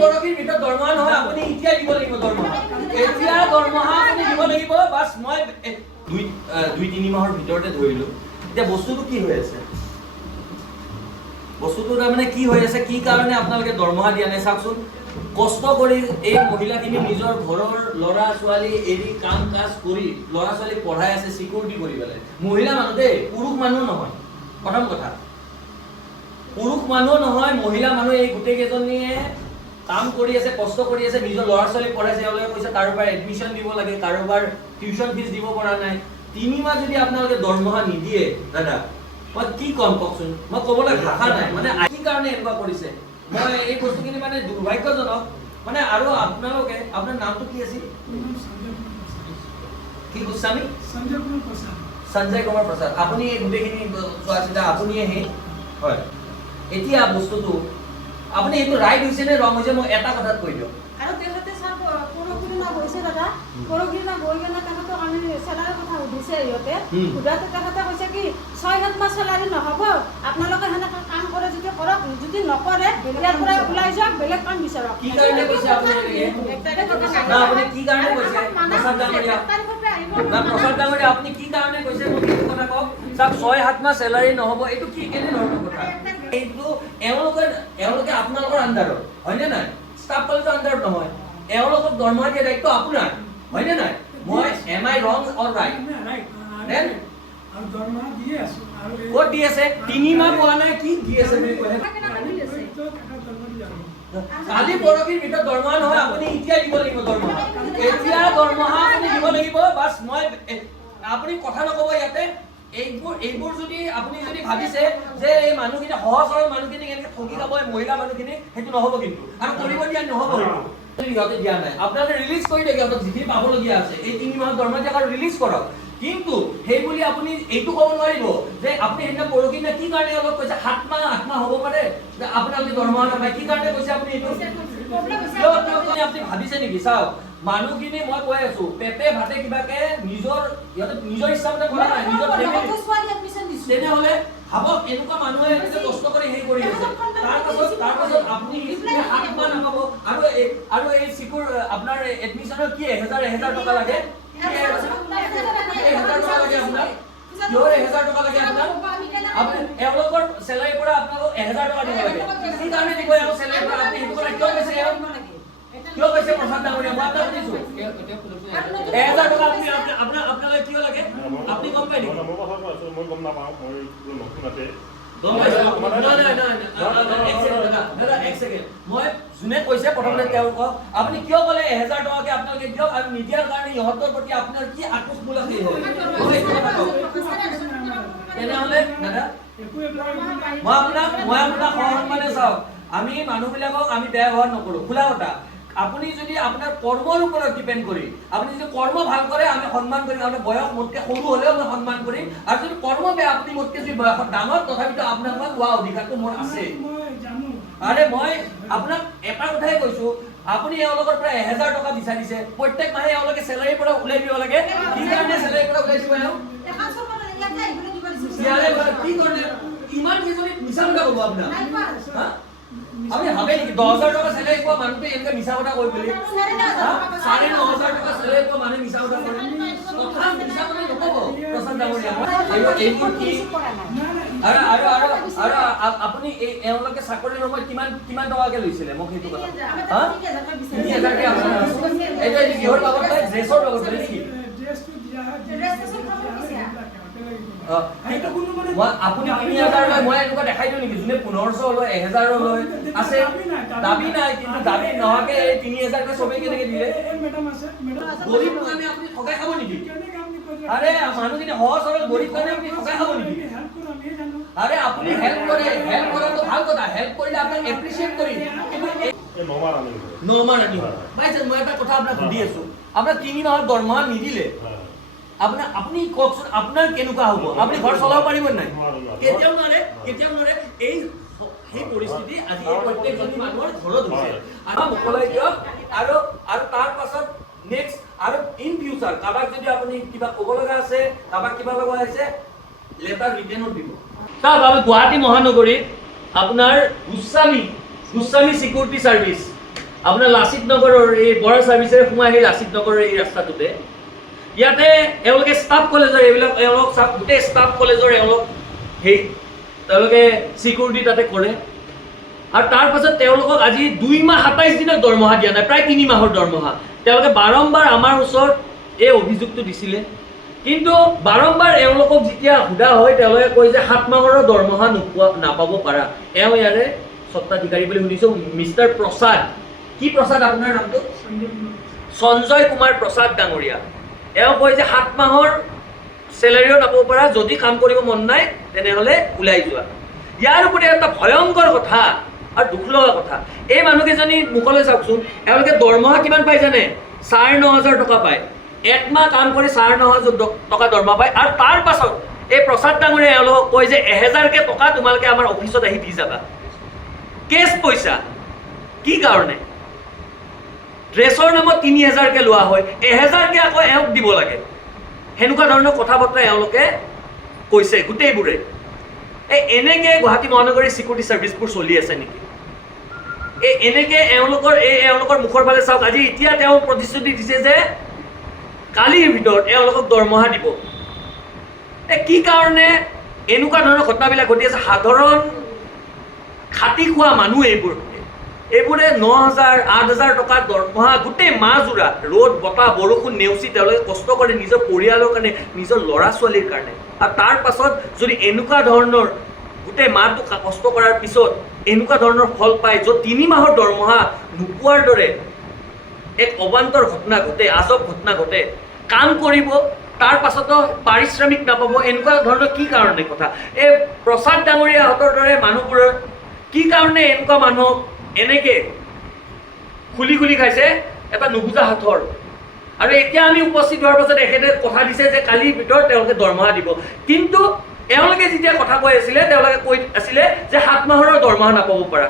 পৰহিৰ ভিতৰত দৰমহা নহয় আপুনি এতিয়া দিব লাগিব দৰমহা এতিয়া দৰমহা আপুনি দিব লাগিব বাস মই 2-3 মাহৰ ভিতৰতে ধৰিলো এতিয়া বস্তুটো কি হৈ আছে বস্তুটো মানে কি হৈ আছে কি কাৰণে আপোনালোকে দৰমহা দিয়া নাই চাওকচোন কষ্ট কৰি এই মহিলাখিনি নিজৰ ঘৰৰ ল'ৰা ছোৱালী এৰি কাম কাজ কৰি ল'ৰা ছোৱালী পঢ়াই আছে সিকিউৰিটি কৰি পেলাই মহিলা মানুহ দেই পুৰুষ মানুহ নহয় প্ৰথম কথা পুৰুষ মানুহ নহয় মহিলা মানুহ এই গোটেই কেইজনীয়ে কাম কৰি আছে কষ্ট কৰি আছে নিজৰ ল'ৰা ছোৱালী পঢ়াইছে এওঁলোকে কৈছে কাৰোবাৰ এডমিশ্যন দিব লাগে কাৰোবাৰ টিউশ্যন ফিজ দিব পৰা নাই 3 মাহ যদি আপোনালোকে দৰমহা নিদিয়ে দাদা মই কি কম কওকচোন মই ক'বলৈ ভাষা নাই মানে কি কাৰণে এনেকুৱা কৰিছে মই এই বস্তুখিনি মানে দুৰ্ভাগ্যজনক মানে আৰু আপোনালোকে আপোনাৰ নামটো কি আছিল কি গোস্বামী সঞ্জয় কুমাৰ প্ৰসাদ আপুনি এই গোটেইখিনি চোৱা আপুনিয়ে হে হয় এতিয়া বস্তুটো আপুনি এইটো ৰাইট হৈছে নে ৰং হৈছে মই এটা কথাত কৈ দিওঁ আৰু তেখেতে সব পৰহিনা হৈছে দাদা পৰহিনা গৈ গেলে তেখেতক আমি চেলাৰীৰ কথা সুধিছে ইহঁতে সুধাতে তেখেতে কৈছে কি 6-7 মাহ চেলাৰী নহ'ব আপোনালোকে সেনেকৈ কাম কৰে যদি কৰক যদি নকৰে ইয়াৰ পৰা ওলাই যাওক বেলেগ কাম বিচাৰক কি কাৰণে কৈছে আপুনি না আপুনি কি কাৰণে কৈছে প্ৰসাদ ডাঙৰীয়া না প্ৰসাদ ডাঙৰীয়া আপুনি কি কাৰণে কৈছে মোক এইটো কথা কওক সব 6-7 মাহ চেলাৰী নহ'ব এইটো কি কেনে ধৰণৰ কথা এইটো এওঁলোকে আপোনালোকৰ আণ্ডাৰত হয়নে নাই ষ্টাফ কলেজৰ আণ্ডাৰত নহয় এওঁলোকক দৰমহা দিয়া দায়িত্ব আপোনাৰ হয়নে নাই মই এম আই ৰং অৰ ৰাইট দেন আৰু দৰমহা দিয়ে আছো আৰু ক'ত দি আছে 3 মাহ পোৱা নাই কি দি আছে বুলি কয় কালি পৰহিৰ ভিতৰত দৰমহা নহয় আপুনি এতিয়া দিব লাগিব দৰমহা এতিয়া দৰমহা আপুনি দিব লাগিব বাস মই আপুনি কথা নকব ইয়াতে এইবোৰ যদি আপুনি যদি ভাবিছে যে এই মানুহখিনি সহজ সৰল মানুহখিনি কেনেকৈ ঠগি যাব এই মহিলা মানুহখিনি সেইটো নহ'ব কিন্তু আৰু কৰিব দিয়া নহ'ব সিহঁতে দিয়া নাই আপোনালোকে ৰিলিজ কৰি দিয়ক সিহঁতক যিখিনি পাবলগীয়া আছে এই 3 মাহৰ দৰমহা দিয়ক আৰু ৰিলিজ কৰক কিন্তু সেই বুলি আপুনি এইটো ক'ব নোৱাৰিব যে আপুনি সেইদিনা পৰহি নে কি কাৰণে অলপ কৈছে 7 মাহ 8 মাহ হ'ব পাৰে যে আপোনালোকে দৰমহা নাপায় কি কাৰণে কৈছে আপুনি এইটো আপুনি ভাবিছে নেকি চাওক মানুহখিনি মই কৈ আছো পেপে ভাতে কিবাকে নিজৰ ইচ্ছামতে কৰা নাই নিজৰ তেনেহ'লে ভাবক এনেকুৱা মানুহে কষ্ট কৰি হেৰি কৰি আছে তাৰপাছত আপুনি 7 মাহ নাপাব আৰু এই চিকুৰ আপোনাৰ এডমিশ্যনৰ কি 1000 টকা লাগে এওঁলোকৰ চেলাৰীৰ পৰা আপোনালোক 1000 টকা দিব লাগে কি কাৰণে দিব এওঁ চেলাৰীৰ পৰা আপুনি সেইটো কথা কিয় কৈছে কিয় কৈছে প্ৰসাদ ডাঙৰীয়া মই আপোনাক সুধিছো 1000 টকা আপোনালোকে কিয় লাগে আপুনি গম পায় নেকি মই গম নাপাওঁ মই নতুন আছে এক ছেকেণ্ড মই যোনে কৈছে প্ৰথমতে তেওঁলোকক আপুনি কিয় ক'লে 1000 টকাকে আপোনালোকে দিয়ক আৰু নিদিয়াৰ কাৰণে ইহঁতৰ প্ৰতি আপোনাৰ কি আক্ৰোশ মূলক তেনেহ'লে দাদা মই আপোনাক সন্মানে চাওক আমি মানুহবিলাকক আমি বেয়া ব্যৱহাৰ নকৰোঁ খোলা কথা আপুনি যদি আপোনাৰ কৰ্মৰ ওপৰত ডিপেণ্ড কৰি আপুনি যদি কৰ্ম ভাল কৰে আমি সন্মান কৰিম আপোনাৰ বয়স মোতকৈ সৰু হ'লেও মই সন্মান কৰিম আৰু যদি কৰ্ম বেয়া আপুনি মোতকৈ যদি বয়সত ডাঙৰ তথাপিতো আপোনাক মই কোৱা অধিকাৰটো মোৰ আছে আৰে মই আপোনাক এটা কথাই কৈছো আপুনি এওঁলোকৰ পৰা 1000 টকা বিচাৰিছে প্ৰত্যেক মাহে এওঁলোকে চেলাৰীৰ পৰা ওলাই দিব লাগে কি কাৰণে চেলাৰীৰ পৰা ওলাই দিব কি কাৰণে ইমান কেইজনী মিছা কথা ক'ব আপোনাৰ আপুনি ভাবে নেকি 10000 টকা চেলাৰী পোৱা মানুহটো এনেকৈ মিছা কথা কৈ বুলি 9,500 টকা চেলাৰী পোৱা মানুহে মিছা কথা কয় কথা মিছা কথা নক'ব প্ৰসাদ ডাঙৰীয়া এইবোৰ কি আৰু আপুনি এই এওঁলোকে চাকৰিৰ সময়ত কিমান টকাকে লৈছিলে মোক সেইটো কথা 3000 কে আপোনাৰ এইটো কিহৰ বাবদ হয় ড্ৰেছৰ বাবদ হয় নেকি আপুনি 3000 লয় মই এনেকুৱা দেখাই দিওঁ নেকি যোনে 1500 লয় 1000 লয় আছে দাবী নাই কিন্তু দাবী নোহোৱাকে 3000 কে চবেই কেনেকে দিলে গৰীব কাৰণে আপুনি ঠগাই খাব নেকি আৰে মানুহখিনি সহজ সৰল গৰীব কাৰণে আপুনি ঠগাই খাব নেকি আৰে আপুনি হেল্প কৰাটো ভাল কথা হেল্প কৰিলে আপোনাক এপ্ৰিচিয়েট কৰিম কিন্তু নমাৰ আনিব বাইছে মই এটা কথা আপোনাক সুধি আছো আপোনাক 3 মাহৰ দৰমহা নিদিলে আপুনি কওকচোন আপোনাৰ কেনেকুৱা হ'ব আপুনি ঘৰ চলাব পাৰিব নাই কেতিয়াও নোৱাৰে এই সেই পৰিস্থিতি আজি এই প্ৰত্যেকজনী মানুহৰ ঘৰত হৈছে আৰু মোকলাই দিয়ক আৰু তাৰ পাছত নেক্সট আৰু ইন ফিউচাৰ কাবাক যদি আপুনি কিবা ক'ব লগা আছে কাবাক কিবা লগা আছে লেটাৰ ৰিটেনত দিব তাৰ বাবে গুৱাহাটী মহানগৰীত আপোনাৰ গোস্বামী সিকিউৰিটি সাৰ্ভিস আপোনাৰ লাচিত নগৰৰ এই বৰা ছাৰ্ভিচেৰে সোমাই সেই লাচিত নগৰৰ এই ৰাস্তাটোতে ইয়াতে এওঁলোকে ষ্টাফ কলেজৰ এইবিলাক গোটেই ষ্টাফ কলেজৰ তেওঁলোকে চিকিউৰিটি তাতে কৰে আৰু তাৰ পাছত তেওঁলোকক আজি 2 মাহ 27 দিনৰ দৰমহা দিয়া নাই, প্ৰায় 3 মাহৰ দৰমহা। তেওঁলোকে বাৰম্বাৰ আমাৰ ওচৰত এই অভিযোগটো দিছিলে, কিন্তু বাৰম্বাৰ এওঁলোকক যেতিয়া সোধা হয় তেওঁলোকে কয় যে 7 মাহৰ দৰমহা নাপাব পাৰা। এওঁ ইয়াৰে স্বত্বাধিকাৰী বুলি শুনিছোঁ, মিষ্টাৰ প্ৰসাদ। কি প্ৰসাদ আপোনাৰ নামটো? সঞ্জয় কুমাৰ প্ৰসাদ ডাঙৰীয়া। এওঁ কয় যে 7 মাহৰ চেলাৰিও নাপাব পাৰা, যদি কাম কৰিব মন নাই তেনেহ'লে ওলাই যোৱা। ইয়াৰ উপৰি এটা ভয়ংকৰ কথা আৰু দুখ লগা কথা, এই মানুহকেইজনী মুখলৈ চাওকচোন, এওঁলোকে দৰমহা কিমান পায় জানে? 9,500 টকা পায়। 1 মাহ কাম কৰি 9,500 টকা দৰমহা পায়। আৰু তাৰ পাছত এই প্ৰসাদ ডাঙৰীয়াই এওঁলোকক কয় যে 1000কে টকা তোমালোকে আমাৰ অফিচত আহি দি যাবা। কেছ পইচা কি কাৰণে? ড্ৰেছৰ নামত 3000কে লোৱা হয়, 1000কে আকৌ এওঁক দিব লাগে। সেনেকুৱা ধৰণৰ কথা বতৰা এওঁলোকে কৈছে গোটেইবোৰে। এনেকৈ গুৱাহাটী মহানগৰীৰ চিকিউৰিটি ছাৰ্ভিচবোৰ চলি আছে নেকি? এনেকৈ এওঁলোকৰ মুখৰ ফালে চাওক। আজি এতিয়া তেওঁ প্ৰতিশ্ৰুতি দিছে যে কালিৰ ভিতৰত এওঁলোকক দৰমহা দিব। কি কাৰণে এনেকুৱা ধৰণৰ ঘটনাবিলাক ঘটি আছে? সাধাৰণ খাটি খোৱা মানুহ এইবোৰে 9,000 8,000 টকা দৰমহা গোটেই মাহজোৰা ৰ'দ বতাহ বৰষুণ নেওচি তেওঁলোকে কষ্ট কৰে নিজৰ পৰিয়ালৰ কাৰণে, নিজৰ ল'ৰা ছোৱালীৰ কাৰণে। আৰু তাৰ পাছত যদি এনেকুৱা ধৰণৰ গোটেই মাহটো কষ্ট কৰাৰ পিছত এনেকুৱা ধৰণৰ ফল পায়, য'ত 3 মাহৰ দৰমহা নোপোৱাৰ দৰে এক অবান্তৰ ঘটনা ঘটে, আজব ঘটনা ঘটে। কাম কৰিব তাৰ পাছতো পাৰিশ্ৰমিক নাপাব, এনেকুৱা ধৰণৰ কি কাৰণে কথা? এই প্ৰসাদ ডাঙৰীয়াহঁতৰ দৰে মানুহবোৰৰ কি কাৰণে এনেকুৱা মানুহক এনেকৈ খুলি খুলি খাইছে এটা নুবুজা হাতৰ। আৰু এতিয়া আমি উপস্থিত হোৱাৰ পাছত এখেতে কথা দিছে যে কালিৰ ভিতৰত তেওঁলোকে দৰমহা দিব, কিন্তু এওঁলোকে যেতিয়া কথা কৈ আছিলে তেওঁলোকে কৈ আছিলে যে 7 মাহৰ দৰমহা নাপাব পাৰা।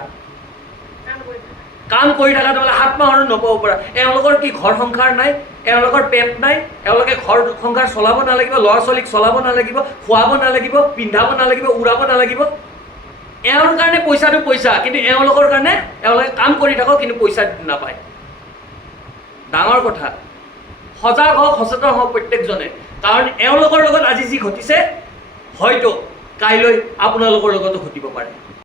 কাম কৰি থকা তেওঁলোকে 7 মাহৰ নাপাব পাৰা। এওঁলোকৰ কি ঘৰ সংসাৰ নাই? এওঁলোকৰ পেট নাই? এওঁলোকে ঘৰ সংসাৰ চলাব নালাগিব? ল'ৰা ছোৱালীক চলাব নালাগিব? খুৱাব নালাগিব? পিন্ধাব নালাগিব? উৰাব নালাগিব? এওঁৰ কাৰণে পইচাটো পইচা, কিন্তু এওঁলোকৰ কাৰণে এওঁলোকে কাম কৰি থাকক কিন্তু পইচা নাপায়। ডাঙৰ কথা। সজাগ হওক, সচেতন হওক প্ৰত্যেকজনে, কাৰণ এওঁলোকৰ লগত আজি যি ঘটিছে হয়তো কাইলৈ আপোনালোকৰ লগতো ঘটিব পাৰে।